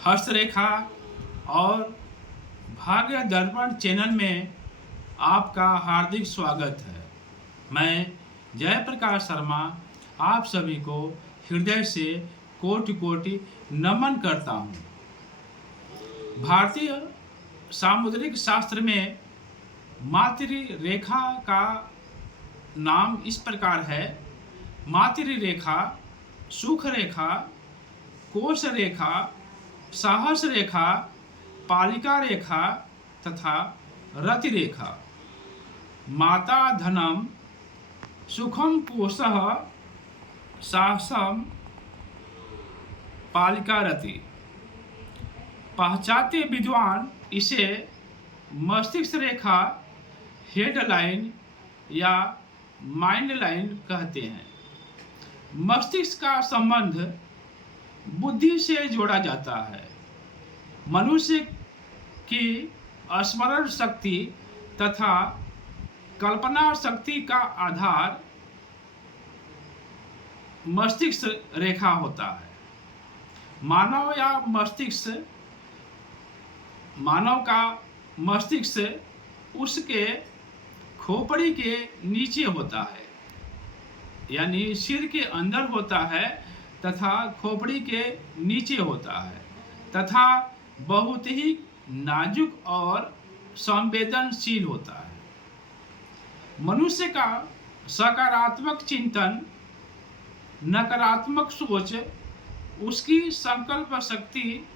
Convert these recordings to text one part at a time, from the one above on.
हस्तरेखा और भाग्य दर्पण चैनल में आपका हार्दिक स्वागत है। मैं जयप्रकाश शर्मा आप सभी को हृदय से कोटि कोटि नमन करता हूँ। भारतीय सामुद्रिक शास्त्र में मातृरेखा का नाम इस प्रकार है: मातृरेखा, सुख रेखा, कोश रेखा, साहस रेखा, पालिका रेखा तथा रति रेखा। माता धनम सुखम कोशः साहसम पालिका रति। पाश्चात्य विद्वान इसे मस्तिष्क रेखा, हेडलाइन या माइंड लाइन कहते हैं। मस्तिष्क का संबंध बुद्धि से जोड़ा जाता है। मनुष्य की स्मरण शक्ति तथा कल्पना शक्ति का आधार मस्तिष्क रेखा होता है। मानव का मस्तिष्क उसके खोपड़ी के नीचे होता है, यानी सिर के अंदर होता है तथा खोपड़ी के नीचे होता है तथा बहुत ही नाजुक और संवेदनशील होता है। मनुष्य का सकारात्मक चिंतन, नकारात्मक सोच, उसकी संकल्प शक्ति,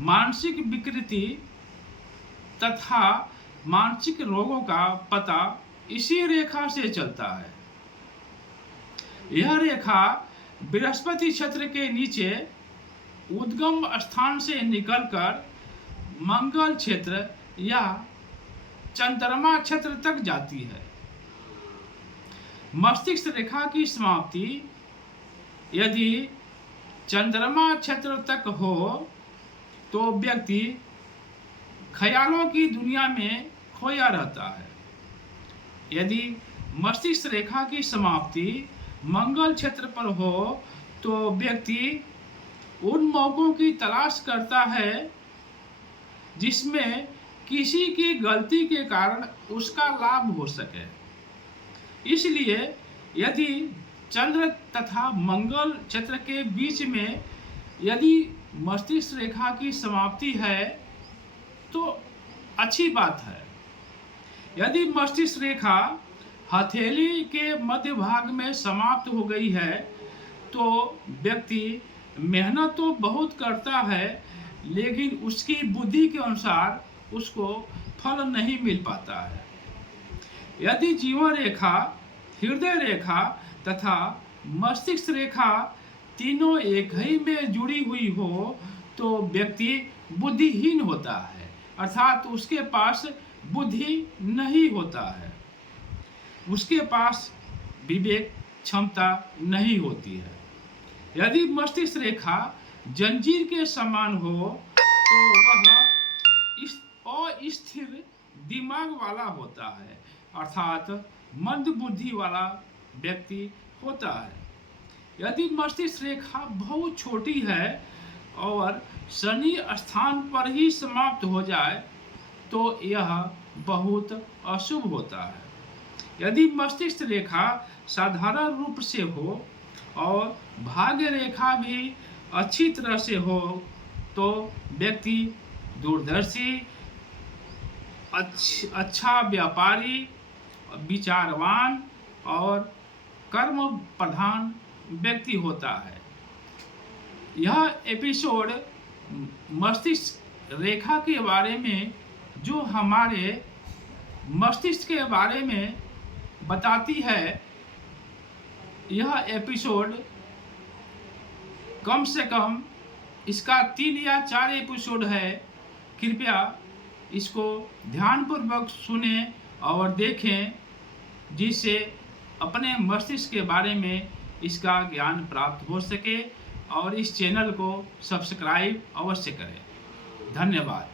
मानसिक विकृति तथा मानसिक रोगों का पता इसी रेखा से चलता है। यह रेखा बृहस्पति क्षेत्र के नीचे उद्गम स्थान से निकलकर मंगल क्षेत्र या चंद्रमा क्षेत्र तक जाती है। मस्तिष्क रेखा की समाप्ति यदि चंद्रमा क्षेत्र तक हो तो व्यक्ति ख्यालों की दुनिया में खोया रहता है। यदि मस्तिष्क रेखा की समाप्ति मंगल क्षेत्र पर हो तो व्यक्ति उन मौकों की तलाश करता है जिसमें किसी की गलती के कारण उसका लाभ हो सके। इसलिए यदि चंद्र तथा मंगल क्षेत्र के बीच में यदि मस्तिष्क रेखा की समाप्ति है तो अच्छी बात है। यदि मस्तिष्क रेखा हथेली के मध्य भाग में समाप्त हो गई है तो व्यक्ति मेहनत तो बहुत करता है लेकिन उसकी बुद्धि के अनुसार उसको फल नहीं मिल पाता है। यदि जीवन रेखा, हृदय रेखा तथा मस्तिष्क रेखा तीनों एक ही में जुड़ी हुई हो तो व्यक्ति बुद्धिहीन होता है, अर्थात उसके पास बुद्धि नहीं होता है, उसके पास विवेक क्षमता नहीं होती है। यदि मस्तिष्क रेखा जंजीर के समान हो तो वह अस्थिर दिमाग वाला होता है, अर्थात मंद बुद्धि वाला व्यक्ति होता है। यदि मस्तिष्क रेखा बहुत छोटी है और शनि स्थान पर ही समाप्त हो जाए तो यह बहुत अशुभ होता है। यदि मस्तिष्क रेखा साधारण रूप से हो और भाग्य रेखा भी अच्छी तरह से हो तो व्यक्ति दूरदर्शी, अच्छा व्यापारी, विचारवान और कर्म प्रधान व्यक्ति होता है। यह एपिसोड मस्तिष्क रेखा के बारे में, जो हमारे मस्तिष्क के बारे में बताती है, यह एपिसोड कम से कम इसका 3 या 4 एपिसोड है। कृपया इसको ध्यानपूर्वक सुने और देखें जिससे अपने मस्तिष्क के बारे में इसका ज्ञान प्राप्त हो सके और इस चैनल को सब्सक्राइब अवश्य करें। धन्यवाद।